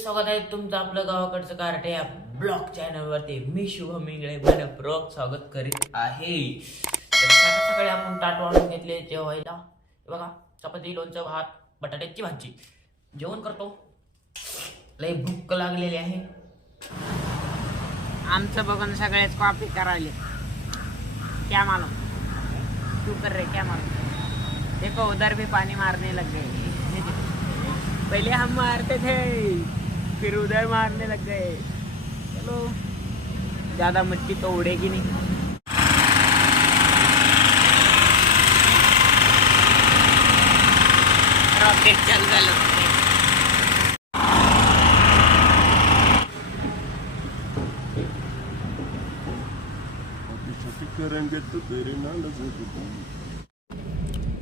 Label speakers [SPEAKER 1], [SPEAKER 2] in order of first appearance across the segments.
[SPEAKER 1] स्वागत आहे तुमचं आपलं गावाकडचं कार्ट या ब्लॉग चॅनलवरती. मी शुभम इंगळे मनपूर्वक स्वागत करीत आहे. सकाळी आपण ताट वाढून घेतले जेवायला. बघा चपाती लोणचं भात बटाट्याची भाजी. जेवण करतो. लई भूक लागलेली आहे.
[SPEAKER 2] आमचं बघून सगळेच कॉपी करायले. क्या मालूम तू कर रे क्या मालूम देखो उधर भी पाणी मारने लग गए. पहले हम मारते थे. फिर उधर मारने लग गए। चलो ज्यादा मच्छी तो उड़ेगी नहीं। रॉकेट चल गए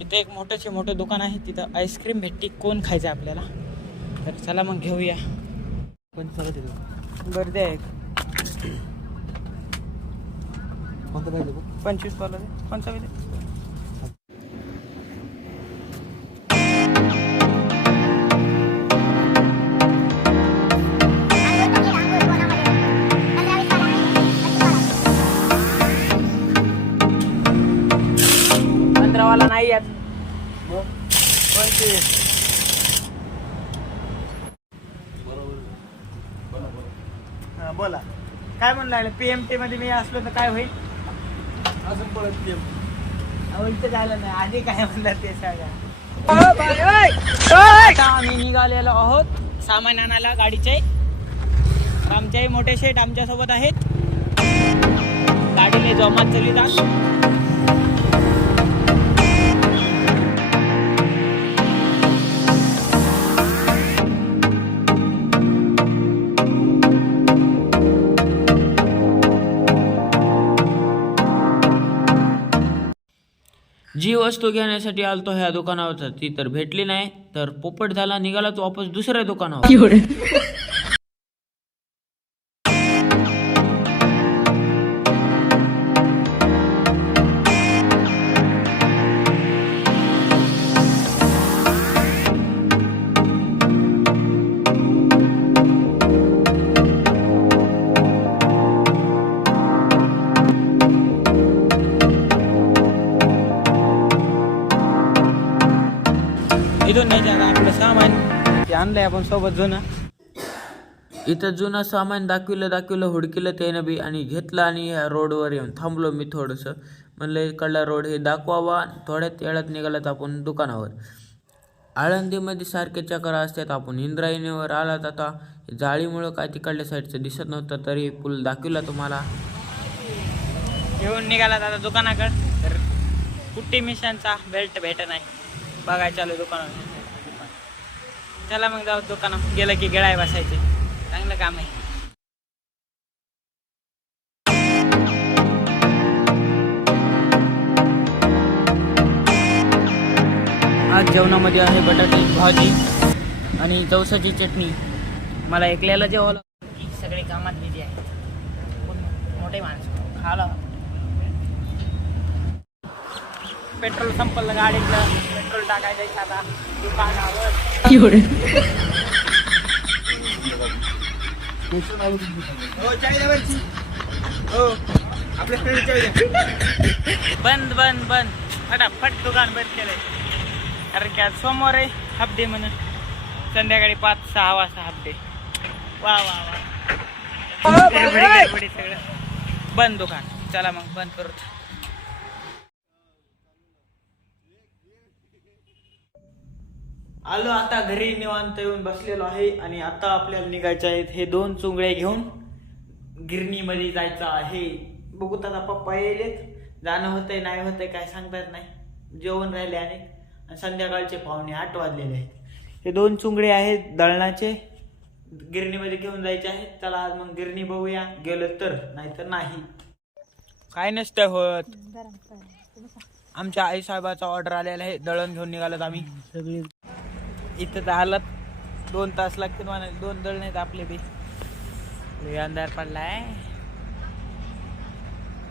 [SPEAKER 2] इथे एक मोठंचे मोठं दुकान आहे तिथं आईस्क्रीम भेटते. कोण खायचं आपल्याला? तर चला मग घेऊया.
[SPEAKER 3] कोणती चालत आहे
[SPEAKER 2] गर्दी आहे
[SPEAKER 3] कोणतं पाहिजे बघ
[SPEAKER 2] पंचवीस पाला कोणचा पाहिजे पंधरावाला नाही येत. पंचवीस बोला. काय म्हणलं लागलं? पीएमटी मध्ये मी असलो तर काय होईल?
[SPEAKER 3] अजून गेम
[SPEAKER 2] अहो, इथं झालं नाही. आधी काय म्हणलं ते सांगा. आता आम्ही निघालेलो आहोत सामान आणायला गाडीचे. आमचे मोठे शेठ आमच्यासोबत आहेत. गाडीने जोमात चली जात.
[SPEAKER 1] जी वस्तू घेण्यासाठी आलतो ह्या दुकानावर ती तर भेटली नाही तर पोपट झाला निघाला तो वापस दुसऱ्या दुकानावर.
[SPEAKER 2] इथून नाही जाणार. आपलं सामान ते आणलंय आपण सोबत जुनं.
[SPEAKER 1] इथं जुनं सामान दाखविलं दाखविलं हुडकिलं त्यानं बी आणि घेतलं आणि ह्या रोडवर येऊन थांबलो मी थोडंसं. म्हणलं इकडला रोड हे दाखवावा थोड्यात वेळात निघालात आपण दुकानावर. आळंदीमध्ये सारखे चक्र असतात. आपण इंद्रायणीवर आलात आता. जाळीमुळं काय तिकडल्या साईडचं दिसत नव्हतं तरी पूल दाखविला तुम्हाला.
[SPEAKER 2] घेऊन निघाला आता दुकानाकडे. तर कुट्टी मिशनचा बेल्ट भेट नाही. बघायला चालू दुकानात. चला मग जाऊ दुकानात. गेलं की गिळाय बसायचे. चांगलं काम आहे. आज जेवणामध्ये आहे बटाटे भाजी आणि जवसाची चटणी. मला एकल्याला जेवायला सगळे कामात बिझी आहे मोठे माणसं. खाला पेट्रोल संपलं गाडीतलं. पेट्रोल टाकायचं आता दुकानावर. बंद बंद बंद. फटाफट दुकान बंद केलंय. कारण की आज सोमवार आहे? हाफ डे म्हणून. संध्याकाळी पाच सहा वाजता हाफ डे वा वा वा. गडबडी सगळं. बंद दुकान. चला मग बंद करू. आलो आता घरी निवांत येऊन बसलेलो आहे आणि आता आपल्याला निघायचे आहेत हे दोन चुंगळे घेऊन गिरणीमध्ये जायचं आहे. बघू आता पप्पा येईलेत. जाणं होतंय नाही होतंय काय सांगता येत नाही. जेवण राहिले अनेक. आणि संध्याकाळचे पाहुणे आठ वाजलेले आहेत. हे दोन चुंगडे आहेत दळणाचे. गिरणीमध्ये घेऊन जायचे आहेत. चला आज मग गिरणी बघूया. गेलो तर नाहीतर नाही. काय नसतं होत. आमच्या आई साहेबाचा ऑर्डर आलेला आहे. दळण घेऊन निघालात आम्ही.
[SPEAKER 3] सगळी
[SPEAKER 2] इथं तर आलात. दोन तास लागतील मला दोन दळ नाहीत आपले बी. अंधार पडलाय.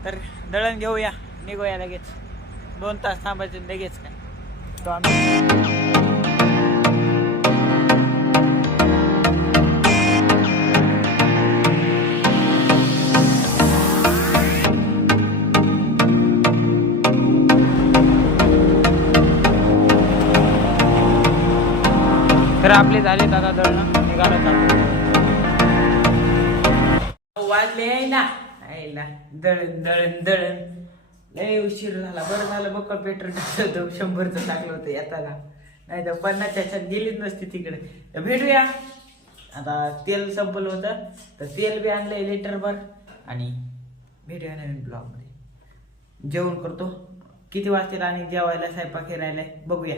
[SPEAKER 2] तर दळण घेऊया. निघूया लगेच. दोन तास थांबायचे लगेच काय. तर आपले झाले दादा दळणं. निघालो वाजले ना. ना. दळण दळण दळण. लय उशीर झाला. बरं झालं बघ पेट्रोल टाकलं होतं. शंभरचं टाकलं होतं येताना. नाही तर पन्नास त्याच्यात गेलीच नसती तिकडे. तर भेटूया. आता तेल संपलं होतं. तर तेल बी आणलंय लिटरभर. आणि भेटूया नवीन ब्लॉगमध्ये. जेवण करतो. किती वाजतील आणि जेवायला स्वयंपाक राहिलाय? बघूया.